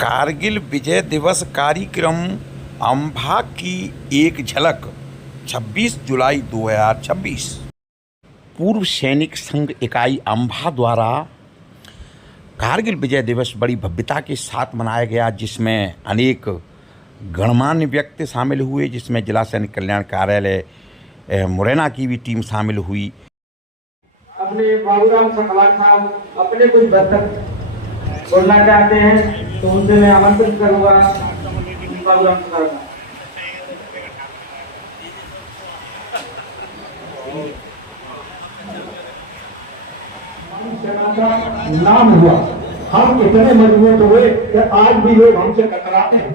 कारगिल विजय दिवस कार्यक्रम अम्फा की एक झलक 26 जुलाई 2026। पूर्व सैनिक संघ इकाई अम्फा द्वारा कारगिल विजय दिवस बड़ी भव्यता के साथ मनाया गया, जिसमें अनेक गणमान्य व्यक्ति शामिल हुए, जिसमें जिला सैनिक कल्याण कार्यालय मुरैना की भी टीम शामिल हुई। अपने बाबूराम सकलार साहब अपने कुछ दस्तक बोलना चाहते हैं तो उनसे मैं आमंत्रित करूंगा। बाबूराम सकलार नाम हुआ, हम इतने मजबूत हुए कि आज भी लोग हमसे टकराते हैं।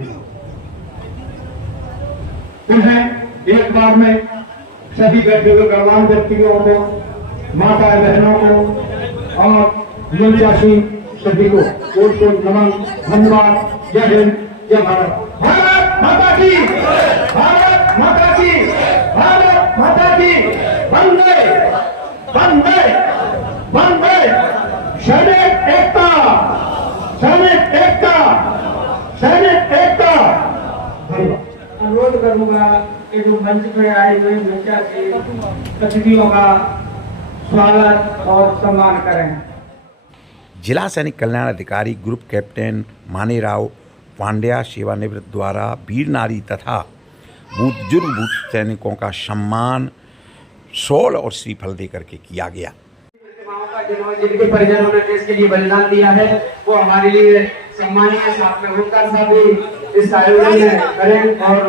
एक बार में सभी बैठे हुए गणमान्य व्यक्तियों को, माता बहनों को और यूनिचासी सभी को नमन, धन्यवाद। जय हिंद, जय भारत। भारत माता की, भारत माता की, भारत माता की। वंदे वंदे वंदे। सैनिक एकता, सैनिक एकता, सैनिक एकता। अनुरोध करूंगा कि जो मंच पे आए हुए यूनिचासी अतिथियों का स्वागत और सम्मान करें। जिला सैनिक कल्याण अधिकारी ग्रुप कैप्टन मानेराव पांड्या सेवानिवृत्त द्वारा वीर नारी तथा बुजुर्ग सैनिकों का सम्मान शॉल और श्रीफल देकर के किया गया। जिनके परिजनों ने देश के लिए बलिदान दिया है वो हमारे लिए सम्मानीय। साथ में होकर सभी इस आयोजन में करें और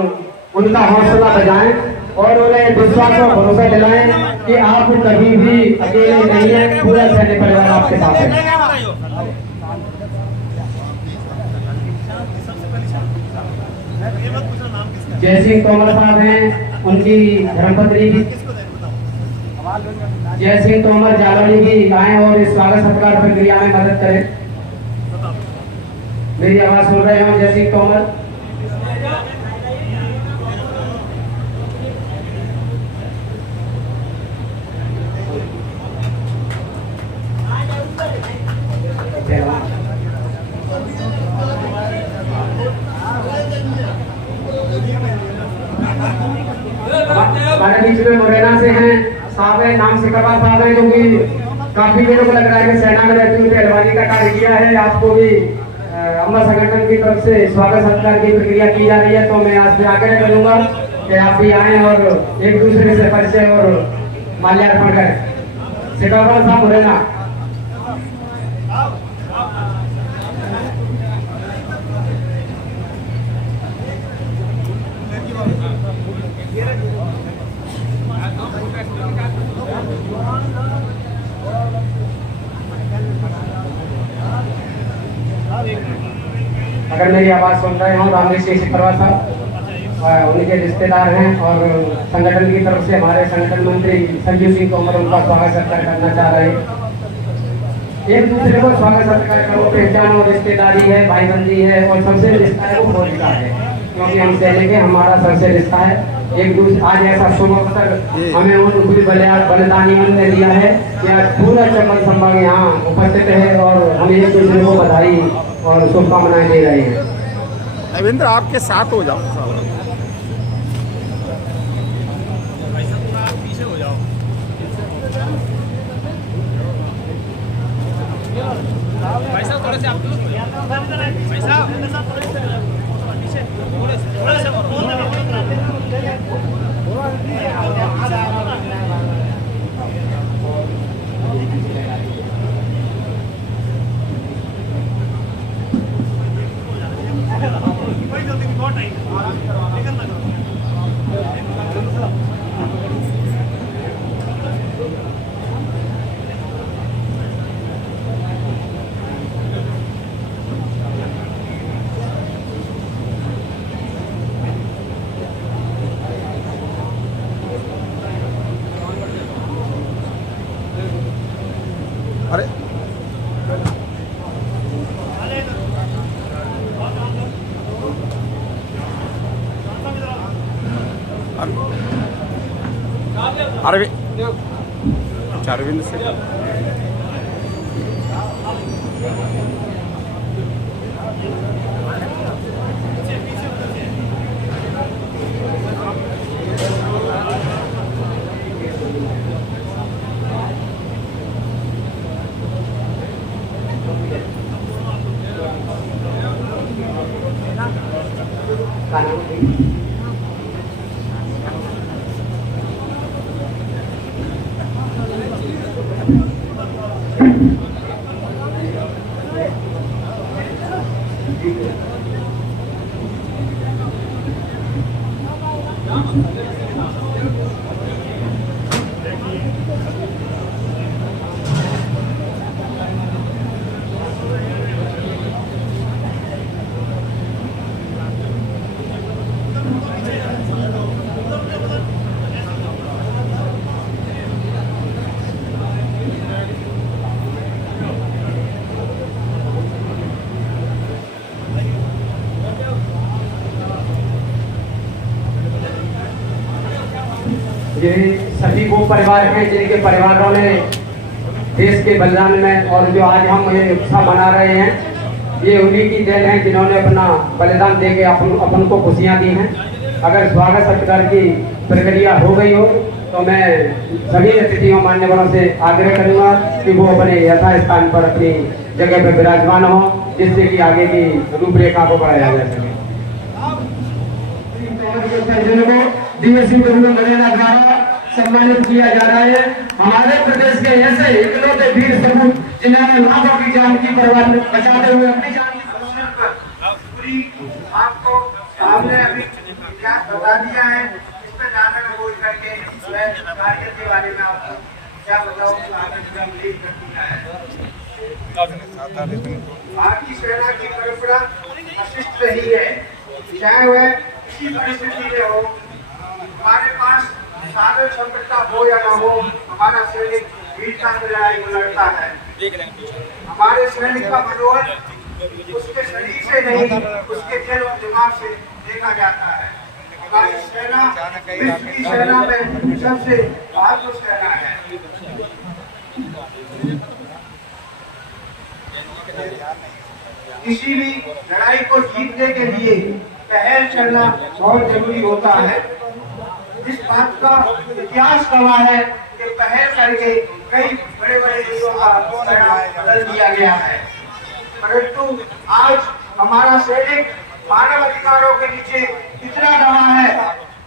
उनका हौसला बजाएं और उन्हें विश्वास और भरोसा दिलाएं कि आप कभी भी अकेले नहीं हैं, पूरा सैनिक परिवार आपके साथ है। जय सिंह तोमर साहब हैं, उनकी धर्मपत्नी जय सिंह तोमर जालौनी भी आए और इस स्वागत सत्कार प्रक्रिया में मदद करें। मेरी आवाज सुन रहे हो? जय सिंह तोमर। हमारे बीच में मुरैना से हैं साहब है, नाम सिकरवा साहब है, जो कि काफी मेरे को लग रहा है कि सेना में रहते हुए पहलवानी का कार्य किया है। आपको भी अम्मा संगठन की तरफ से स्वागत सत्कार की प्रक्रिया की जा रही है, तो मैं आज से आग्रह करूंगा कि आप भी आए और एक दूसरे से परिचय और माल्यार्पण करें। सिकरवा साहब मुरैना। अगर मेरी आवाज सुन रहे हो, रामदेव सिंह सिकरवा साहब उनके रिश्तेदार हैं और संगठन की तरफ से हमारे संगठन मंत्री संजीव सिंह तोमर उनका स्वागत सत्कार करना चाह रहे हैं। एक दूसरे को स्वागत सत्कार करो, पहचान और रिश्तेदारी है, भाईबंदी है और सबसे रिश्ता है वो फौज का है, क्योंकि हम सैनिक हैं, हमारा सबसे रिश्ता है एक दूसरे। आज ऐसा शुभ अवसर हमें उन बलिदानियों ने दिया है कि आज पूरा चंबल संभाग यहाँ उपस्थित है और हम एक दूसरे को बधाई और शुभकामनाएं दे रहे हैं। रविंद्र आपके साथ हो जाओ, पीछे हो जाओ। भाई साहब थोड़े से आप भाई साहब पीछे थोड़े से अरे अरविंद से ये सभी वो परिवार हैं जिनके परिवारों ने देश के बलिदान में और जो आज हम ये उत्सव मना रहे हैं, ये उन्हीं की देन है जिन्होंने अपना बलिदान दे के अपन को खुशियाँ दी हैं। अगर स्वागत सत्कार की प्रक्रिया हो गई हो तो मैं सभी अतिथियों मान्यवरों से आग्रह करूंगा कि वो अपने यथास्थान पर अपनी जगह पर विराजमान हो, जिससे कि आगे की रूपरेखा को बढ़ाया जा सके। दिवसीय मलेना द्वारा सम्मानित किया जा रहा है। हमारे प्रदेश के ऐसे इकलौते वीर सपूत जिन्होंने लाखों की जान की परवाह बचाते हुए अपनी जान की पूरी आपको आपने अभी इतिहास बता दिया है। इस पर जाने में बोल करके मैं कार्य के बारे में आपको क्या बताऊं, आपकी भारतीय सेना की परंपरा अशिष्ट रही है, चाहे वह किसी परिस्थिति में हो। हमारे पास साधन संपत्ति हो या ना हो, हमारा सैनिक वीरता से लड़ाई को लड़ता है। हमारे सैनिक का मनोबल उसके शरीर से नहीं, उसके दिल और दिमाग से देखा जाता है। हमारी सेना विश्व की सेना में सबसे बहादुर सेना है। किसी भी लड़ाई को जीतने के लिए पहल करना बहुत जरूरी होता है। इस बात का इतिहास गवाह है कि पहल करके कई बड़े बड़े देशों का बदल दिया गया है, परंतु आज हमारा सैनिक मानव अधिकारों के नीचे इतना दबा है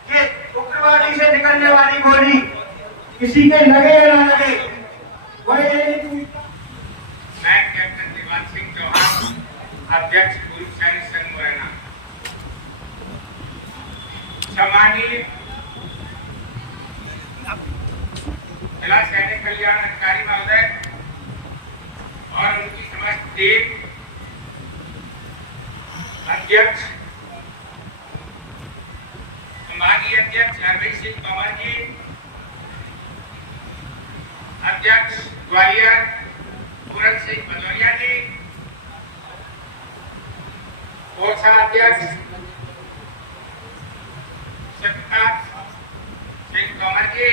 कि उग्रवादी से निकलने वाली गोली किसी के लगे या ना लगे। मैं कैप्टन दिवान सिंह चौहान, अध्यक्ष पूर्व सैनिक संघ मुरैना। सम्मानीय जिला सैनिक कल्याण अधिकारी महोदय और उनकी समस्त टीम, अध्यक्ष सम्मानीय अध्यक्ष अरविंद सिंह तोमर जी, अध्यक्ष ग्वालियर पूरन सिंह भदौरिया जी, कोषाध्यक्ष सत्यनाथ सिंह तोमर जी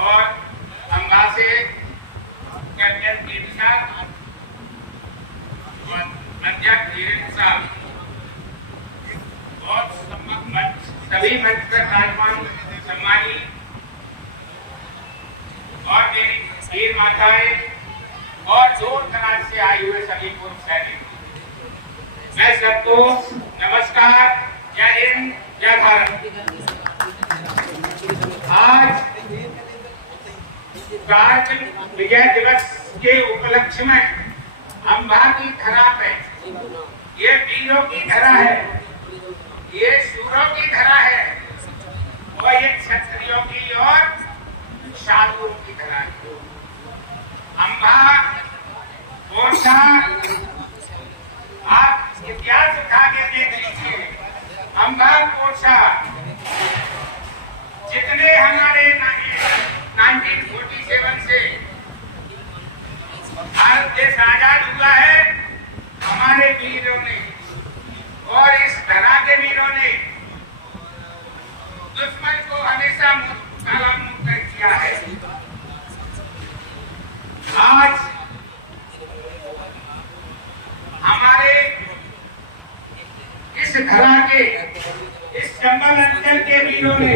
और अम्बा से कैप्टन केवी साहब और अध्यक्ष धीरेन्द्र साहब और सभी मंच पर विराजमान सम्मानी और मेरी वीर माताएं और दूर दराज से आए हुए सभी पूर्व सैनिक, मैं सबको नमस्कार, जय हिंद, जय भारत। आज कारगिल विजय दिवस के उपलक्ष्य में अम्बा की धरा पे ये वीरों की धरा है, ये शूरों की धरा है और ये क्षत्रियों की और साधुओं की धरा है। अम्बा कोरसा, आप इतिहास उठा के देख लीजिए। अम्बा कोरसा जितने हमारे 1947 से भारत देश आजाद हुआ है, हमारे वीरों ने और इस धरा के वीरों ने दुश्मन को हमेशा काला मुक्त किया है। आज हमारे इस धरा के, इस चंबल अंचल के वीरों ने,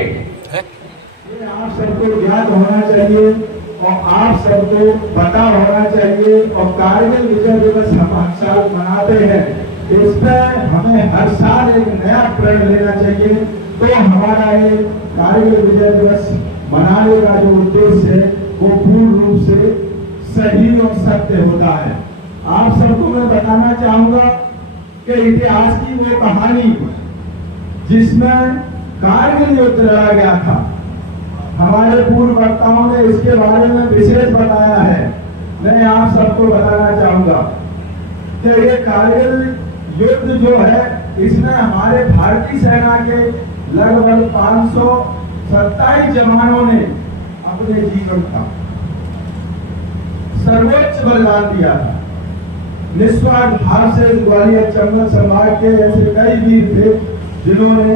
आप सबको याद होना चाहिए और आप सबको पता होना चाहिए। और कारगिल विजय दिवस हम हर साल मनाते हैं, इसमें हमें हर साल एक नया प्रण लेना चाहिए। तो हमारा ये कारगिल विजय दिवस मनाने का जो उद्देश्य है वो पूर्ण रूप से सही और सत्य होता है। आप सबको मैं बताना चाहूंगा कि इतिहास की वो कहानी जिसमें कारगिल युद्ध लड़ा गया था, हमारे पूर्व वक्ताओं ने इसके बारे में विशेष बताया है। मैं आप सबको बताना चाहूंगा कि ये कारगिल युद्ध जो है इसमें हमारे भारतीय सेना के लगभग 527 जवानों ने अपने जीवन का सर्वोच्च बलिदान दिया था। निस्वार्थ भाव से ग्वालियर चंबल संभाग के ऐसे कई वीर थे जिन्होंने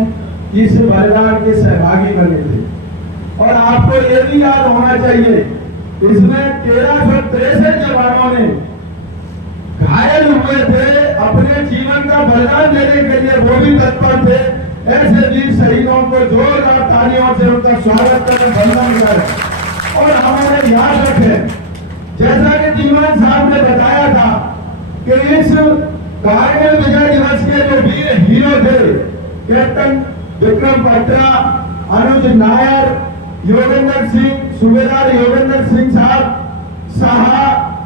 इस बलिदान के सहभागी बने थे। और आपको ये भी याद होना चाहिए इसमें 1363 जवानों ने घायल हुए थे, अपने जीवन का बलिदान देने के लिए वो भी तत्पर थे। ऐसे वीर शहीदों को जोरदार तालियों से उनका स्वागत करें, वंदन करें। और हमारे याद रखें, जैसा कि दीवान साहब ने बताया था कि इस कारगिल विजय दिवस के जो वीर हीरो थे, कैप्टन विक्रम बत्रा, अनुज नायर, योगेंद्र सिंह, सूबेदार योगेंद्र सिंह साहब,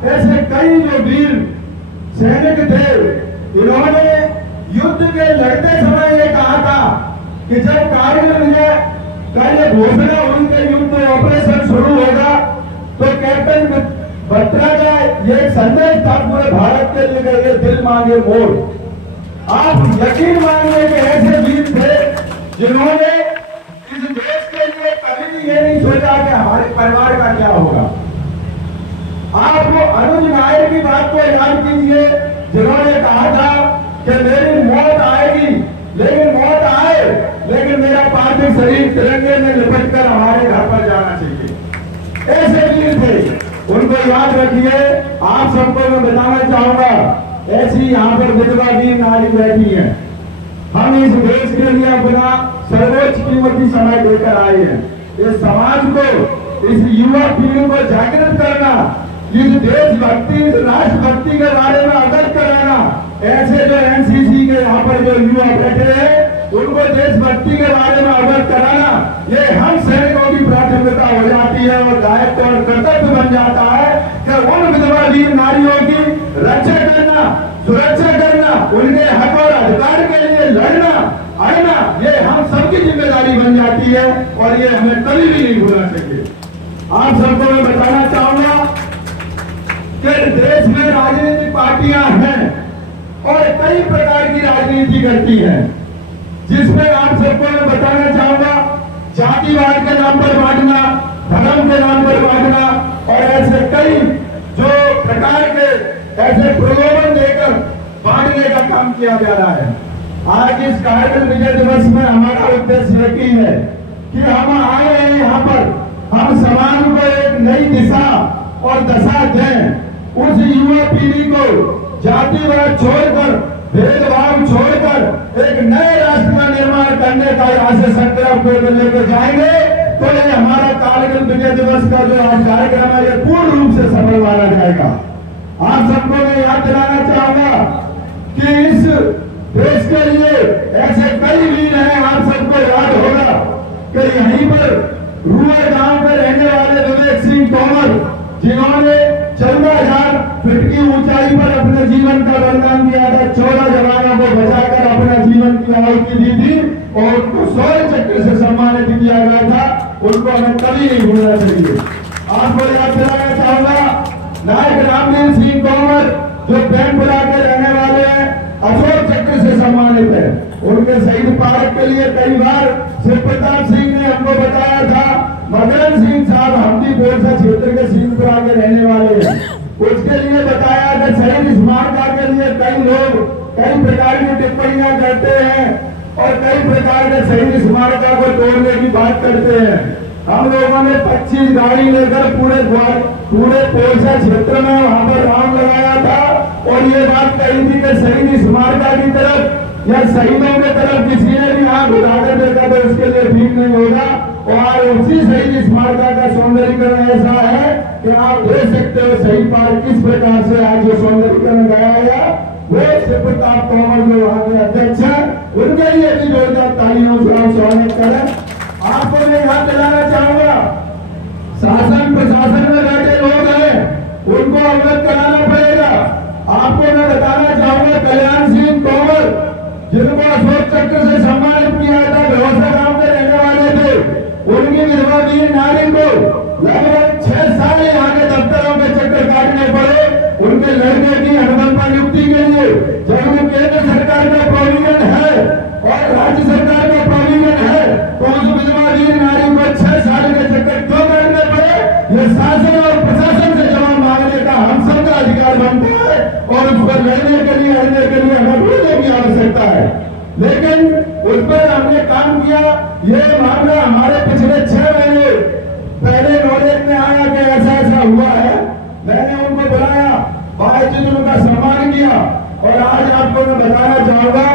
ऐसे कई जो वीर सैनिक थे, इन्होंने युद्ध के लड़ते समय ये कहा था कि जब कारगिल विजय का ये घोषणा हुई कि युद्ध ऑपरेशन शुरू होगा तो कैप्टन बत्रा का ये संदेश था पूरे भारत के लिए कि ये दिल मांगे मोड़। आप यकीन मानिए कि ऐसे वीर थे जिन्होंने इस देश के लिए कभी भी ये नहीं सोचा कि हमारे परिवार का क्या होगा। आप अनुज नायर की बात को याद कीजिए जिन्होंने कहा था कि मेरी मौत आएगी लेकिन मौत आए लेकिन मेरा पार्थिव शरीर तिरंगे में लिपट कर हमारे घर पर जाना चाहिए। ऐसे वीर थे, उनको याद रखिए। आप सबको मैं बताना चाहूंगा, ऐसी यहाँ पर विधवा वीर नारी बैठी है। हम इस देश के लिए अपना सर्वोच्च कीमती समय देकर आए हैं। इस समाज को, इस युवा पीढ़ी को जागृत करना, इस देशभक्ति, इस राष्ट्रभक्ति के बारे में अवगत कराना। ऐसे जो एनसीसी के यहाँ पर जो युवा बैठे हैं उनको देशभक्ति के बारे में अवगत कराना, ये हम सैनिकों की प्राथमिकता हो जाती है और दायित्व और कर्तव्य बन जाता है कि उन विधवा वीर नारियों की रक्षा करना, सुरक्षा करना, उनके हक और अधिकार के लिए लड़ना, आना, ये हम सबकी जिम्मेदारी बन जाती है और ये हमें कभी भी नहीं भूलना चाहिए। आप सबको मैं बताना चाहूंगा कि देश में राजनीतिक पार्टियां हैं और कई प्रकार की राजनीति करती हैं, जिसमें आप सबको मैं बताना चाहूंगा जातिवाद के नाम पर बांटना, धर्म के नाम पर बांटना और ऐसे कई जो प्रकार के ऐसे प्रलोभन देकर बांटने का काम किया जा रहा है। आज इस कारगिल विजय दिवस में हमारा उद्देश्य एक ही है कि हम आए हैं यहाँ पर, हम समाज को एक नई दिशा और दशा दें। उस युवा पीढ़ी को जातिवाद छोड़कर, भेदभाव छोड़कर एक नए राष्ट्र का निर्माण करने का यहाँ से संकल्प लेकर जाएंगे तो ये हमारा कारगिल विजय दिवस का जो आज कार्यक्रम है ये पूर्ण रूप से सफल माना जाएगा। आप सबको मैं याद दिलाना चाहूंगा कि इस देश के लिए ऐसे कई वीर हैं। आप सबको याद होगा कि यहीं पर रूअर गांव में रहने वाले विवेक सिंह तोमर, जिन्होंने 14,000 फीट की ऊंचाई पर अपने जीवन का बलिदान दिया था, 14 जवानों को बचाकर अपना जीवन की आहुति दी थी और उनको शौर्य चक्र से सम्मानित किया गया था। उनको हमें कभी नहीं भूलना चाहिए। आपको याद दिलाना चाहूंगा नायक रामवीर सिंह तोमर जो बैंपुरा के रहने वाले हैं, अशोक चक्र से सम्मानित है। उनके शहीद पार्क के लिए कई बार शिव प्रताप सिंह ने हमको बताया था। मदन सिंह साहब हमदी बोरसा क्षेत्र के सिंहपुरा के रहने वाले हैं, उसके लिए बताया कि शहीद स्मारका के लिए कई लोग कई प्रकार की टिप्पणियां करते हैं और कई प्रकार के शहीद स्मारका को तोड़ने की बात करते हैं। हम लोगों ने 25 गाड़ी लेकर पूरे पोरसा क्षेत्र में वहां पर राउंड लगाया था और ये बात कही थी कि शहीद स्मारका की तरफ या शहीदों की तरफ किसी ने भी आंख उठाकर देखा तो उसके लिए ठीक नहीं होगा। और उसी शहीद स्मारका का सौंदर्यीकरण ऐसा है कि आप देख सकते हो शहीद पार्क किस प्रकार से आज जो सौंदर्यीकरण गया है वो शिव प्रताप तोमर जो वहाँ के अध्यक्ष हैं, उनके लिए भी जोरदार तालियों से आप स्वागत करें। आपको मैं याद दिलाना चाहूंगा, शासन प्रशासन में बैठे लोग हैं, उनको अवगत कराना पड़ेगा। आपको मैं बताना चाहूंगा, कल्याण सिंह तोमर, जिनको अशोक चक्र से सम्मानित किया था, व्यवस्था गांव के रहने वाले थे, उनकी विधवा वीर नारी को लगभग 6 साल यहाँ के दफ्तरों के चक्कर काटने पड़े उनके लड़के की अनुबंध नियुक्ति के लिए। जबकि केंद्र सरकार का प्रोविजन है और राज्य सरकार का प्रोविजन है, तो उस विधवा वीर नारी को 6 साल के चक्कर क्यों काटने पड़े? ये शासन और प्रशासन से जवाब मांगने का हम सबका अधिकार बनता है और उस पर लड़ने के लिए हमें बोलने की आवश्यकता है। लेकिन उस पर हमने काम किया। ये मामला हमारे पिछले 6 महीने पहले नॉलेज में आया कि ऐसा हुआ है। मैंने उनको बुलाया, बातचीत उनका सम्मान किया और आज आपको मैं बताना चाहूंगा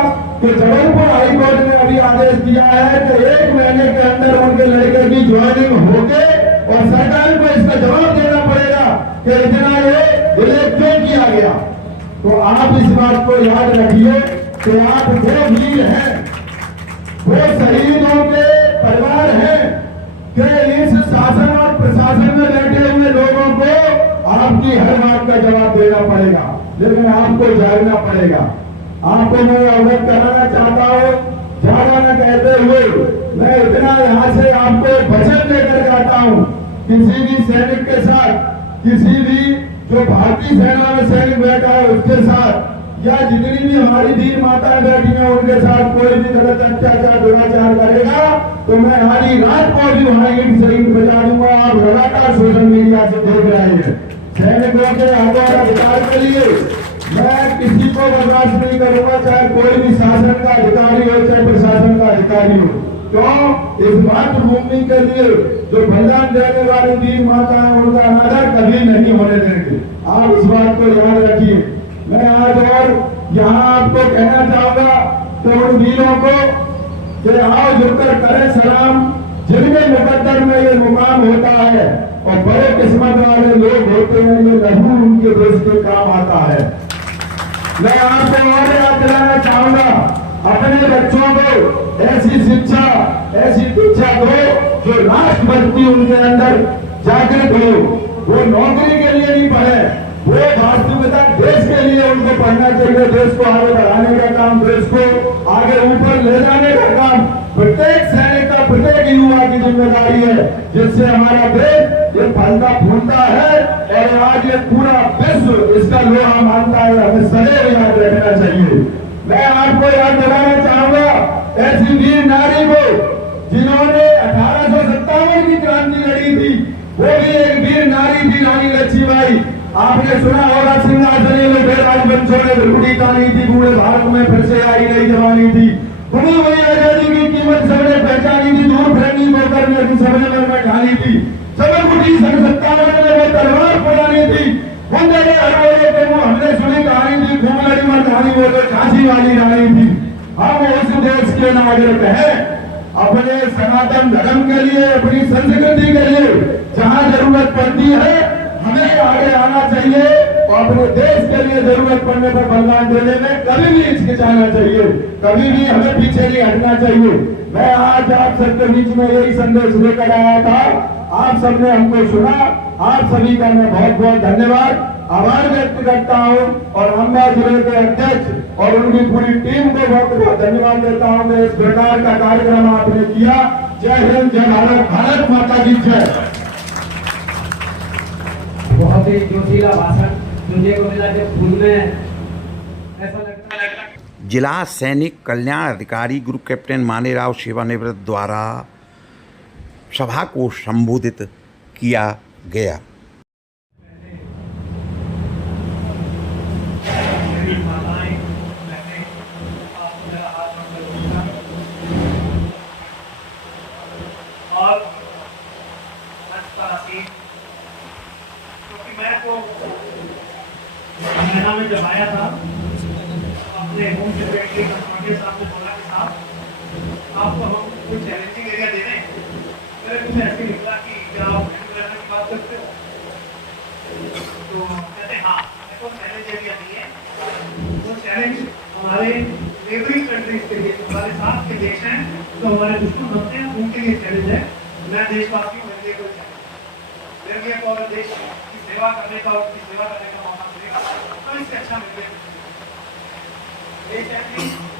कि जबलपुर हाईकोर्ट ने अभी आदेश दिया है कि 1 महीने के अंदर उनके लड़के की ज्वाइनिंग होके और सरकार को इसका जवाब देना पड़ेगा कि इतना ये डिले क्यों किया गया। तो आप इस बात को याद रखिए कि आप वो वीर हैं, वो शहीदों के परिवार हैं कि इस शासन और प्रशासन में बैठे हुए लोगों को आपकी हर बात का जवाब देना पड़ेगा, लेकिन आपको जागना पड़ेगा। आपको मैं अवगत कराना चाहता हूँ, ज्यादा न कहते हुए मैं इतना यहाँ से आपको वचन लेकर जाता हूँ, किसी भी सैनिक के साथ, किसी भी जो भारतीय सेना में सैनिक बैठा है उसके साथ, या जितनी भी हमारी वीर माताएं बैठी हैं उनके साथ कोई भी गलत अत्याचार दुराचार करेगा तो मैं हमारी रात को भी वहां ईंट से ईंट बजा दूंगा। आप लगातार सोशल मीडिया से देख रहे हैं। सैनिकों के हक अधिकार के लिए मैं किसी को बर्दाश्त नहीं करूंगा, चाहे कोई भी शासन का अधिकारी हो चाहे प्रशासन का अधिकारी हो। तो इस मातृभूमि के लिए जो बलिदान देने वाली वीर माता है उनका अनादर कभी नहीं होने देंगे। आप इस बात को याद रखिए। मैं आज और यहाँ आपको कहना चाहूंगा कि उन वीरों को कि आओ जुड़कर करें सलाम, जिनके मुकद्दर में ये मुकाम होता है और बड़े किस्मत वाले लोग होते हैं, ये लहू उनके देश के काम आता है। मैं आपको और याद दिलाना चाहूंगा, अपने बच्चों को ऐसी शिक्षा, ऐसी दीक्षा दो जो राष्ट्रभक्ति उनके अंदर जागृत हो। वो नौकरी के लिए नहीं पढ़े, वो वास्तविकता देश के लिए उनको पढ़ना चाहिए। देश को आगे बढ़ाने का काम, देश को आगे ऊपर ले जाने का काम प्रत्येक सैनिक का, प्रत्येक युवा की जिम्मेदारी है, जिससे हमारा देश ये फलता फूलता है और आज ये पूरा विश्व इसका लोहा मानता है। हमें सदैव याद रखना चाहिए। मैं आपको याद दिलाना चाहूंगा ऐसी वीर नारी को जिन्होंने 1857 की क्रांति लड़ी थी, वो भी एक वीर नारी थी, रानी लक्ष्मीबाई। आपने सुना होगा सिंहासने में राजवंशों ने रुड़ी तानी थी, पूरे भारत में फिर से आई नई जवानी थी। गुरु हुई आजादी की कीमत सबने पहचानी थी, दूर फिरनी को करने की सबने मन में ठानी थी। सब कुटी 57 में वो तलवार पुरानी थी, उन जगह हरवोले के मुंह हमने सुनी कहानी थी, खूब लड़ी मत कहानी बोलो झांसी वाली रानी थी। हम उस देश के नागरिक हैं, अपने सनातन धर्म के लिए, अपनी संस्कृति के लिए जहाँ जरूरत पड़ती है हमें आगे आना चाहिए और अपने देश के लिए जरूरत पड़ने पर बलिदान देने में कभी भी हिचकिचाना चाहिए, कभी भी हमें पीछे नहीं हटना चाहिए। मैं आज आप सबके बीच में यही संदेश लेकर आया था। आप सबने हमको सुना, आप सभी का मैं बहुत बहुत धन्यवाद, आभार व्यक्त करता हूँ और अम्बा जिले के अध्यक्ष और उनकी पूरी टीम को बहुत बहुत धन्यवाद देता हूँ। इस प्रकार का कार्यक्रम आपने किया। जय हिंद, जय भारत, भारत माता की जय। बहुत ही जोशीला भाषण सुनने को मिला, जब फूल में ऐसा लगता है। जिला सैनिक कल्याण अधिकारी ग्रुप कैप्टन मानेराव सेवानिवृत्त द्वारा सभा को संबोधित किया गया। में जब आया था अपने होम सेक्रेटरी कस्टमर साहब ने बोला कि साहब आपको हम कोई चैलेंजिंग एरिया दे दें, मेरे कुछ ऐसे निकला कि क्या आप रहने की बात करते हो, तो कहते हाँ मेरे को चैलेंज एरिया नहीं है, वो चैलेंज हमारे नेबरिंग कंट्रीज के लिए, हमारे साथ के देश हैं जो हमारे दुश्मन बनते हैं, उनके लिए चैलेंज है। मैं देशवासी हूँ, मेरे लिए कोई चैलेंज, मेरे लिए तो अगर देश की सेवा करने का, उसकी सेवा करने का मौका मिलेगा तो इससे अच्छा मेरे लिए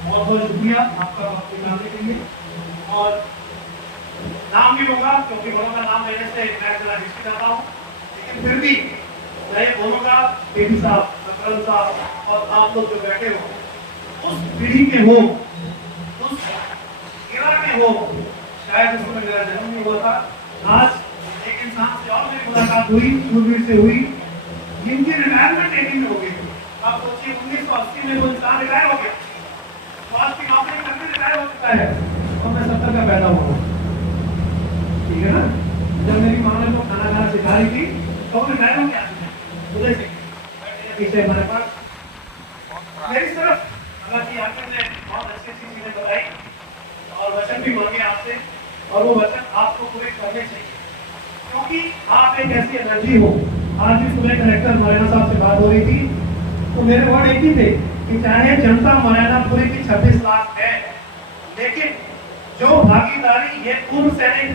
बहुत बहुत शुक्रिया आपका वक्त निकालने के लिए। और नाम भी लूंगा क्योंकि बड़ों का नाम लेने से मैं जरा हिस्ट्री जाता हूँ, लेकिन फिर भी मैं ये बोलूंगा बेबी साहब, सकरल साहब और आप लोग जो बैठे हो उस पीढ़ी के हो, उस इरा के हो, शायद उसमें मेरा जन्म नहीं हुआ था। आज एक इंसान से और मेरी मुलाकात हुई, शूरवीर से हुई, जिनकी रिटायरमेंट 18 में हो गई। आप सोचिए 1980 में वो इंसान रिटायर हो गया, तो आज की नौकरी करके रिटायर हो चुका है और मैं 70 का पैदा हुआ। ठीक है ना? जब मेरी माँ ने वो खाना खाना सिखा रही थी तो वो रिटायर हो गया उधर से पीछे हमारे पास मेरी तरफ। हालांकि आपने बहुत अच्छी अच्छी चीजें बताई और वचन भी मांगे आपसे, और वो वचन आपको पूरे करने चाहिए क्योंकि आप एक ऐसी एनर्जी हो। आज भी सुबह कलेक्टर मुरैना साहब से बात हो रही थी तो मेरे वर्ड एक ही थे कि चाहे जनता मुरैनापुरी की 26 लाख है, लेकिन जो भागीदारी ये पूर्व सैनिक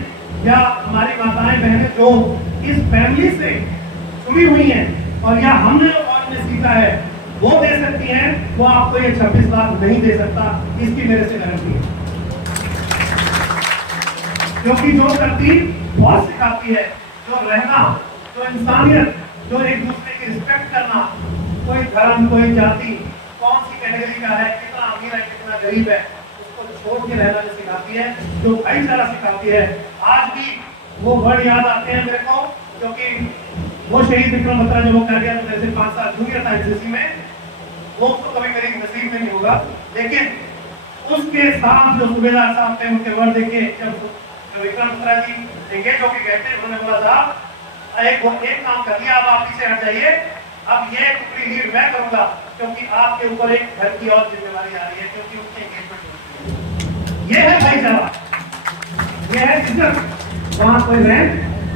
या हमारी माताएं बहनें जो इस फैमिली से जुड़ी हुई हैं और या हमने और में सीखा है वो दे सकती हैं, वो आपको ये 26 लाख नहीं दे सकता, इसकी मेरे से गारंटी है। क्योंकि जो तरतीब बहुत सिखाती है, जो रहना, जो इंसानियत, जो एक दूसरे की रिस्पेक्ट करना, कोई धर्म, कोई जाति, कौन सी कैटेगरी का है, कितना अमीर है, कितना गरीब है, उसको छोड़ के रहना जो सिखाती है, जो भाईचारा सिखाती है। आज भी वो वर्ड याद आते हैं मेरे को क्योंकि वो शहीद विक्रम बत्रा जब वो कर गया तो जैसे 5 साल जूनियर था एनसीसी में, वो तो कभी मेरे नसीब में नहीं होगा, लेकिन उसके साथ जो सूबेदार साहब थे उनके वर्ड देखे, जब विक्रम बत्रा जी एंगेज होके गए थे, उन्होंने बोला साहब एक काम कर लिया, अब आप पीछे हट जाइए, अब ये टुकड़ी लीड मैं करूंगा क्योंकि आपके ऊपर एक घर की और जिम्मेदारी आ रही है, क्योंकि उनके एंगेजमेंट ये है भाईचारा, ये है इज्जत। वहां कोई रैंक,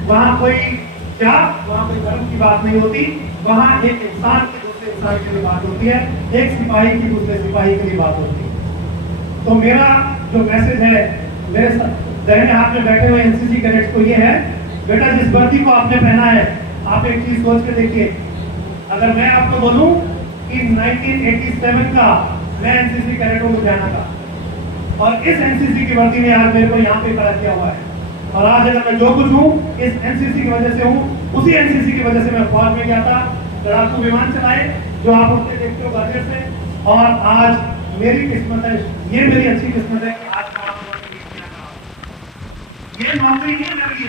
वहां कोई क्या, वहां कोई धर्म की बात नहीं होती, वहां एक इंसान की दूसरे इंसान के लिए बात होती है, एक सिपाही की दूसरे सिपाही के लिए बात होती है। तो मेरा जो मैसेज है मेरे दाहिने हाथ में बैठे हुए एनसीसी कैडेट्स को ये है, बेटा जिस वर्दी को आपने पहना है, आप एक चीज सोच के देखिए, अगर मैं आपको बोलूं कि 1987 का मैं एनसीसी कैडेटों को जाना था और इस एनसीसी की वर्दी ने आज मेरे को यहाँ पे खड़ा किया हुआ है, और आज अगर मैं जो कुछ हूँ इस एनसीसी की वजह से हूँ, उसी एनसीसी की वजह से मैं फौज में गया था, लड़ाकू विमान चलाए जो आप उठते देखते हो गाजियर से, और आज मेरी किस्मत है, ये मेरी अच्छी किस्मत है कि आज ये नौकरी है मेरे लिए,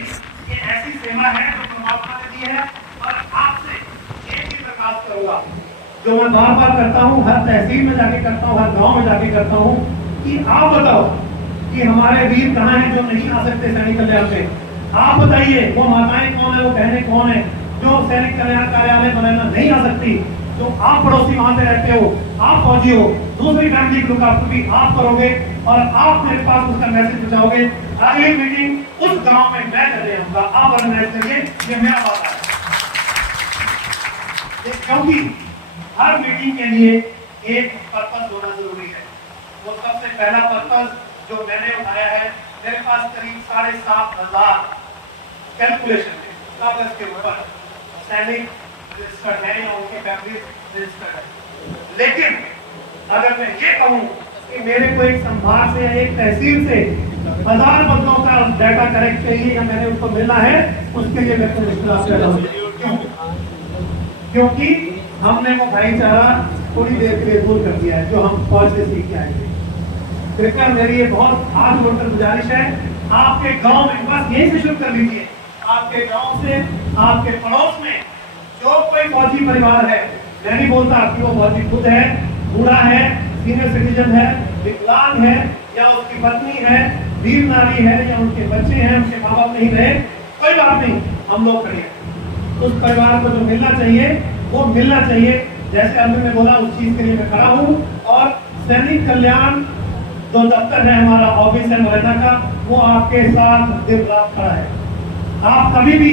ये ऐसी सेवा है जो परमात्मा ने दी है, और आपसे एक ही दरखास्त करूंगा जो मैं बार बार करता हूँ, हर तहसील में जाके करता हूँ, हर गांव में जाके करता हूँ, कि आप बताओ कि हमारे वीर कहाँ हैं जो नहीं आ सकते सैनिक कल्याण पे। आप बताइए वो माताएं कौन है, वो बहनें कौन है जो सैनिक कल्याण कार्यालय बनाना नहीं आ सकती। तो आप पड़ोसी वहां पे रहते हो, आप फौजी हो, दूसरी फैमिली की लुकआफ्टर भी आप करोगे और आप मेरे पास उसका मैसेज पहुंचाओगे। अगली मीटिंग उस गांव में मैं करने आऊंगा, आप ऑर्गेनाइज करिए, ये मेरा वादा है। क्योंकि हर मीटिंग के लिए एक पर्पस होना जरूरी है। वो सबसे पहला पर्पस जो मैंने उठाया है, मेरे पास करीब 7,500 कैलकुलेशन है कागज के ऊपर सैनिक रजिस्टर्ड है या उनकी फैमिली रजिस्टर्ड है। लेकिन अगर मैं ये कहूँ कि मेरे को एक संभाग से या एक तहसील से 1000 बंदों का डाटा करेक्ट चाहिए या मैंने उसको मिलना है, उसके लिए मेरे को क्यों? क्योंकि हमने वो भाईचारा थोड़ी देर के लिए दूर कर दिया है जो हम फौज से सीख के आए थे। कृपया मेरी ये बहुत हाथ जोड़कर गुजारिश है, आपके गांव में बस यहीं से शुरू कर लीजिए, आपके गांव से, आपके पड़ोस में जो कोई फौजी परिवार है, मैं नहीं बोलता कि वो फौजी खुद है, बूढ़ा है, सीनियर सिटीजन है, विकलांग है या उसकी पत्नी है, वीर नारी है या उनके बच्चे हैं, उनके माँ बाप नहीं रहे, कोई बात नहीं, हम लोग खड़े हैं। उस परिवार को जो मिलना चाहिए वो मिलना चाहिए। जैसे अभी मैं बोला उस चीज के लिए मैं खड़ा हूँ। और सैनिक कल्याण जो दफ्तर है, हमारा ऑफिस है मुरैना का, वो आपके साथ दिन रात खड़ा है। आप कभी भी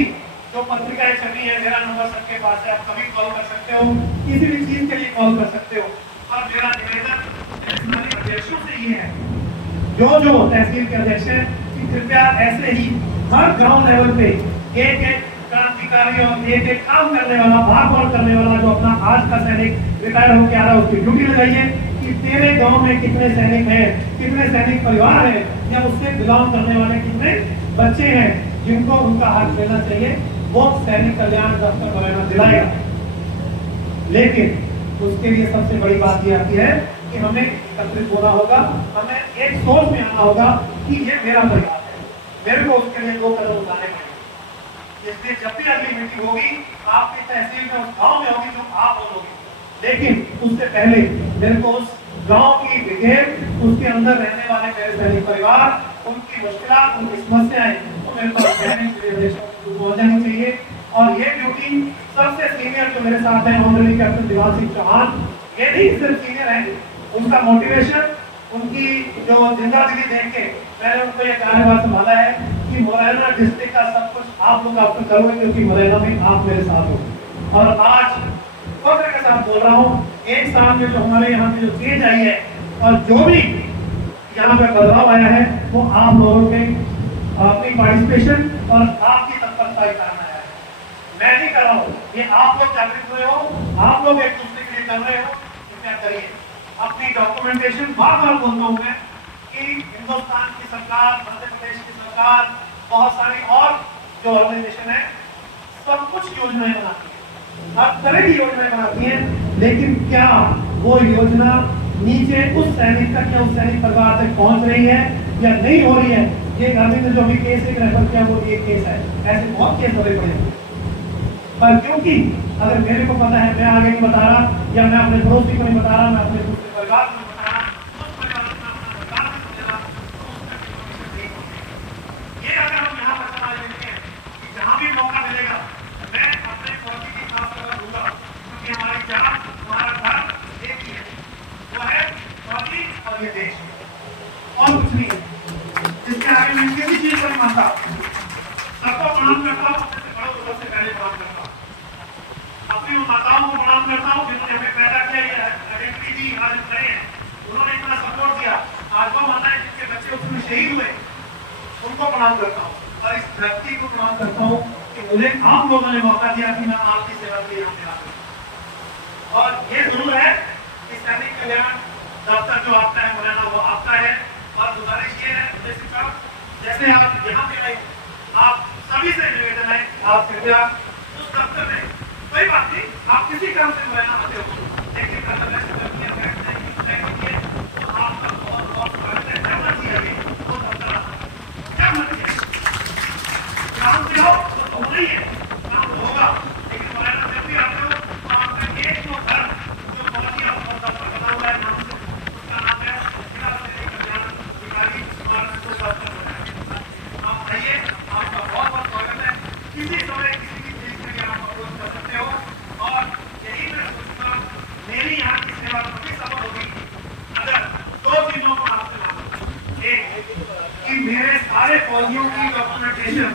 जो पत्रिकाएं छपी है, मेरा नंबर सबके पास है, आप कभी कॉल कर सकते हो, किसी भी चीज के लिए कॉल कर सकते हो। और मेरा निवेदन अध्यक्षों से ये है, जो तहसील के अध्यक्ष हैं, कि कृपया ऐसे ही हर ग्राउंड लेवल पे एक क्रांतिकारी और एक काम करने वाला, भाग करने वाला, जो अपना आज का सैनिक रिटायर होकर आ रहा है उसकी ड्यूटी लगाइए कि तेरे गांव में कितने सैनिक हैं, कितने सैनिक परिवार हैं, या उससे बिलोंग करने वाले कितने बच्चे हैं जिनको उनका हक मिलना चाहिए, वो सैनिक कल्याण दफ्तर बनाना दिलाएगा। लेकिन उसके लिए सबसे बड़ी बात ये आती है कि हमें एकत्रित होना होगा, हमें एक सोच में आना होगा कि ये मेरा परिवार है, मेरे को उसके लिए 2 कदम उठाने पड़ेंगे। इसलिए जब भी अगली मीटिंग होगी आपकी तहसील में, उस गांव में होगी जो आप बोलोगे, लेकिन उससे पहले मेरे को उस गांव की डिटेल, उसके अंदर रहने वाले मेरे सैनिक परिवार, उनकी मुश्किलात, उनकी समस्याएं मेरे पास पहुंच जानी चाहिए। और ये ड्यूटी सबसे सीनियर जो मेरे साथ हैं, ऑनरेबल कैप्टन दीवान सिंह चौहान, ये नहीं सिर्फ सीनियर है, उनका मोटिवेशन, उनकी जो जिंदादिली देख के मैंने उनको ये कार्यभार संभाला है कि मुरैना डिस्ट्रिक्ट का सब कुछ आप लोग आपको करोगे, क्योंकि मुरैना में आप मेरे साथ हो। और आज फख्र के साथ बोल रहा हूँ, 1 साल में जो हमारे यहाँ पे जो चेंज आई है और जो भी यहाँ पे बदलाव आया है, वो आप लोगों के अपनी पार्टिसिपेशन और आपकी तत्परता के कारण आया है। मैं नहीं कर रहा हूँ, ये आप लोग जागृत हुए हो, आप लोग एक दूसरे के लिए कर रहे हो, तो क्या करिए अपनी डॉक्यूमेंटेशन। बार बार बोलता हूँ मैं कि हिंदुस्तान की सरकार, मध्य प्रदेश की सरकार, बहुत सारी और जो ऑर्गेनाइजेशन है, सब कुछ योजनाएं बनाती है, हर तरह की योजनाएं बनाती हैं, लेकिन क्या वो योजना नीचे उस सैनिक तक या उस सैनिक परिवार तक पहुंच रही है या नहीं हो रही है? ये गांधी ने जो भी केस एक रेफर किया वो ये केस है, ऐसे बहुत केस बड़े पड़े हैं। पर क्योंकि अगर मेरे को पता है, मैं आगे नहीं बता रहा, या मैं अपने पड़ोसी को नहीं बता रहा, मैं अपने दूसरे परिवार को नहीं बता रहा, उस परिवार को अपना बता नहीं दे रहा, ये अगर हम यहाँ पर समाज लेते हैं कि जहाँ भी मौका मिलेगा मैं अपने फौजी की खास खबर दूंगा, क्योंकि हमारी जान, हमारा घर एक ही है, वो है फौजी और ये देश, और कुछ नहीं है। इसके आगे मैं किसी चीज को नहीं मानता, सबको प्रणाम करता हूँ, सबसे पहले प्रणाम करता हूँ, अपनी माताओं को प्रणाम करता हूँ जिन्होंने हमें पैदा किया, आइडेंटिटी दी, आज खड़े हैं, उन्होंने इतना सपोर्ट दिया। आज वो माताएं जिनके बच्चे उसमें शहीद हुए, उनको प्रणाम करता हूँ, और इस धरती को प्रणाम करता हूँ कि मुझे आप लोगों ने मौका दिया कि मैं आपकी सेवा के लिए यहाँ पे आता हूँ। और ये जरूर है कि सैनिक कल्याण दफ्तर जो आपका है मुरैना, वो आपका है। और गुजारिश ये है जैसे आप यहाँ पे आए, आप सभी से निवेदन है, आप कृपया उस दफ्तर में, कोई बात नहीं, आप किसी काम से मुरैना आते हो, लेकिन अगर तो आपका बहुत बहुत स्वागत है, जब मर्जी आइए, वो दफ्तर आता है, जब मर्जी आइए, काम से हो तो नहीं है, काम होगा, लेकिन मुरैना जब भी आते हो तो आपका एक तो घर जो बहुत ही आपको दफ्तर बना हुआ है नाम से, उसका नाम है जिला सैनिक कल्याण अधिकारी आप आइए, आपका बहुत बहुत स्वागत है। किसी समय किसी भी चीज के लिए आप अप्रोच कर सकते हो, और यही मैं सोचता हूँ मेरी यहाँ की सेवा तभी सफल होगी अगर 2 चीजों को आपसे मांगो। एक कि मेरे सारे फौजियों की डॉक्यूमेंटेशन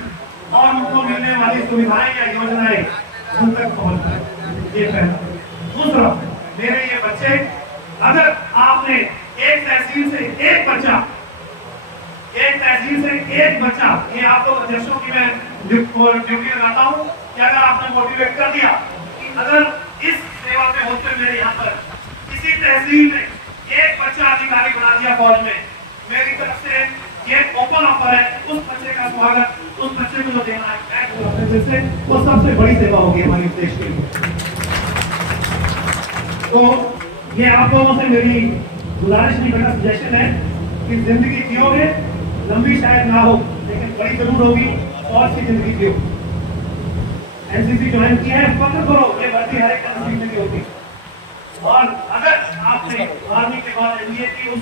और उनको मिलने वाली सुविधाएं या योजनाएं उन तक पहुंच जाए, ये पहला। दूसरा, मेरे ये बच्चे, अगर आपने एक तहसील से एक बच्चा, ये आप लोग अध्यक्षों की मैं ड्यूटी लगाता हूँ कि अगर आपने मोटिवेट कर दिया कि अगर इस सेवा में होते मेरे यहाँ पर किसी तहसील में एक बच्चा अधिकारी बना दिया फौज में, मेरी तरफ से ये ओपन ऑफर है, उस बच्चे का स्वागत, उस बच्चे को जो देना है से वो सबसे बड़ी सेवा होगी हमारे देश के लिए। तो ये आप लोगों से मेरी गुजारिश नहीं, बेटा सजेशन है कि जिंदगी जियोगे, लंबी शायद ना हो लेकिन बड़ी जरूर होगी, और सी जिंदगी जियो। एनसीसी ज्वाइन किया है, फख्र करो, ये भर्ती हर एक एनसीसी में होती। और अगर आपने आर्मी के बाद एनडीए की उस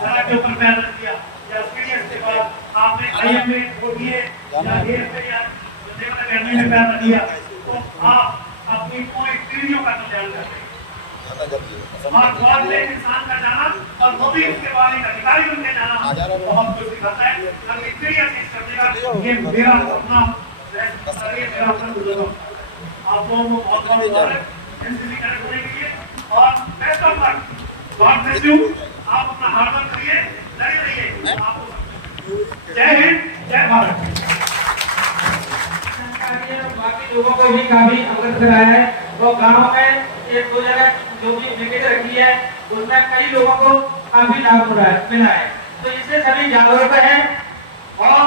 तरह के ऊपर पैर रख दिया, या सीडीएस के बाद आपने आईएमए ओडीए या एएफए या नेवल एकेडमी में पैर रख दिया, तो आप अपनी पूरी पीढ़ियों का कल्याण कर रहे हैं। और फौज में इंसान का जाना और वो भी उसके बाद एक अधिकारी बन के जाना बहुत कुछ सिखाता है। अगली पीढ़ियां सीख सकेगा, ये मेरा अपना गुजर। आप लोगों को बहुत बहुत मुबारक एनसीसी कैडेट होने के लिए, और best of luck, God bless you. आप अपना हार्ड वर्क करिए, लगे रहिए, आपको सब जय हिंद, जय भारत। बाकी लोगों को भी काफी अवगत कराया है। तो गांव में एक दो जगह जो भी मीटिंग रखी है उसमें कई लोगों को काफी लाभ मिला है। तो इससे सभी जागरूक है और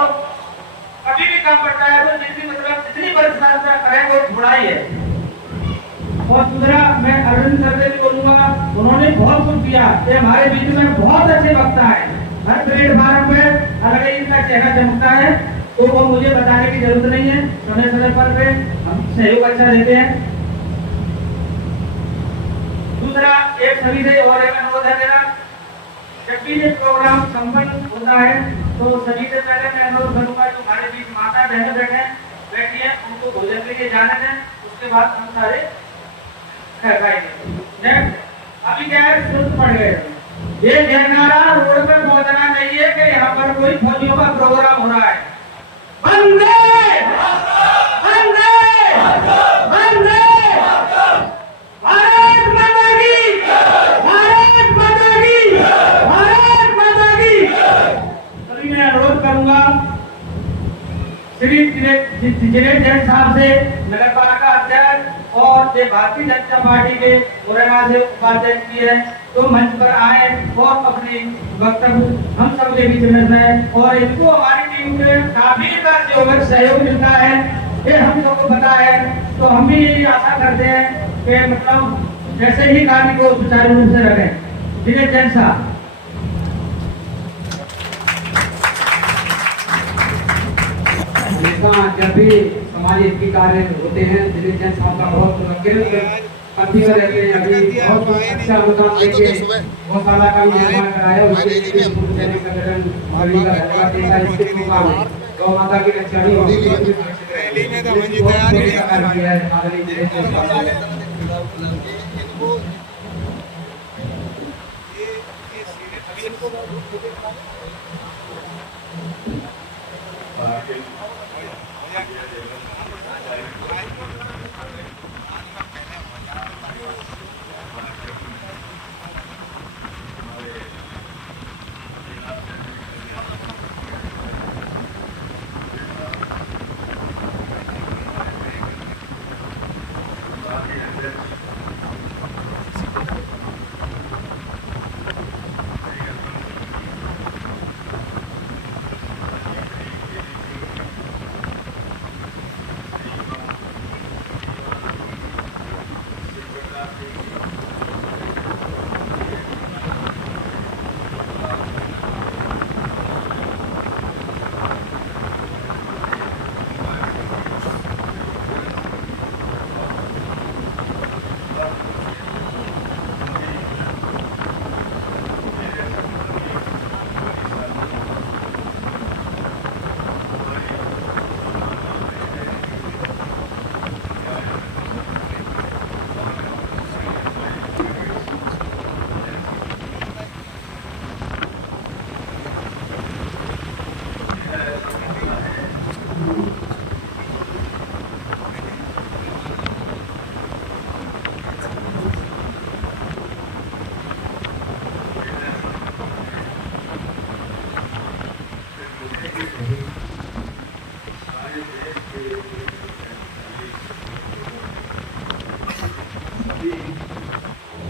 कभी भी काम पड़ता है तो जितनी मतलब जितनी परिश्रम करें वो थोड़ा ही है। और दूसरा मैं अरविंद सर से भी बोलूंगा, उन्होंने बहुत कुछ किया। ये हमारे बीच में बहुत अच्छे वक्ता है, हर प्लेटफार्म पे अलग ही इनका चेहरा चमकता है। तो वो मुझे बताने की जरूरत नहीं है, समय समय पर पे हम सहयोग अच्छा देते हैं। दूसरा एक सभी से और एक अनुरोध है मेरा, जब भी ये प्रोग्राम संपन्न होता है तो सभी से पहले मैं अनुरोध करूंगा जो हमारे बीच माता बहन बैठी है उनको भोजन के लिए जाने दें, उसके बाद हम सारे खाएंगे। अभी क्या है सुस्त पड़ गए, ये जयकारा रोड पे पहुंचना चाहिए कि यहाँ पर कोई फौजियों का प्रोग्राम हो रहा है। वंदे वंदे वंदे भारत माता की, भारत माता की, भारत माता की। अभी मैं अनुरोध करूंगा श्री जिनेश जैन साहब से, नगर पालिका अध्यक्ष और ये भारतीय जनता पार्टी के मुरैना से उपाध्यक्ष भी है, तो मंच पर आए और अपने वक्तव्य हम सब के बीच में रखें। और इनको हमारी टीम के काफी सहयोग मिलता है, ये हम सबको पता है। तो हम भी यही आशा करते हैं कि मतलब जैसे ही कार्य को सुचारू रूप से रखें। जिनेश जैन साहब। जब भी समाज हित के कार्य होते हैं दिनेश जैन साहब का बहुत रहते हैं। अभी बहुत अच्छा अनुदान देके गौशाला का निर्माण कराया, उसके लिए गौ माता की रक्षा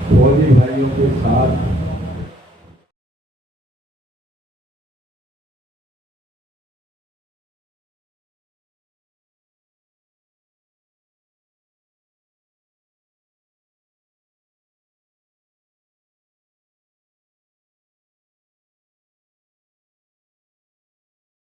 फौजी भाइयों के साथ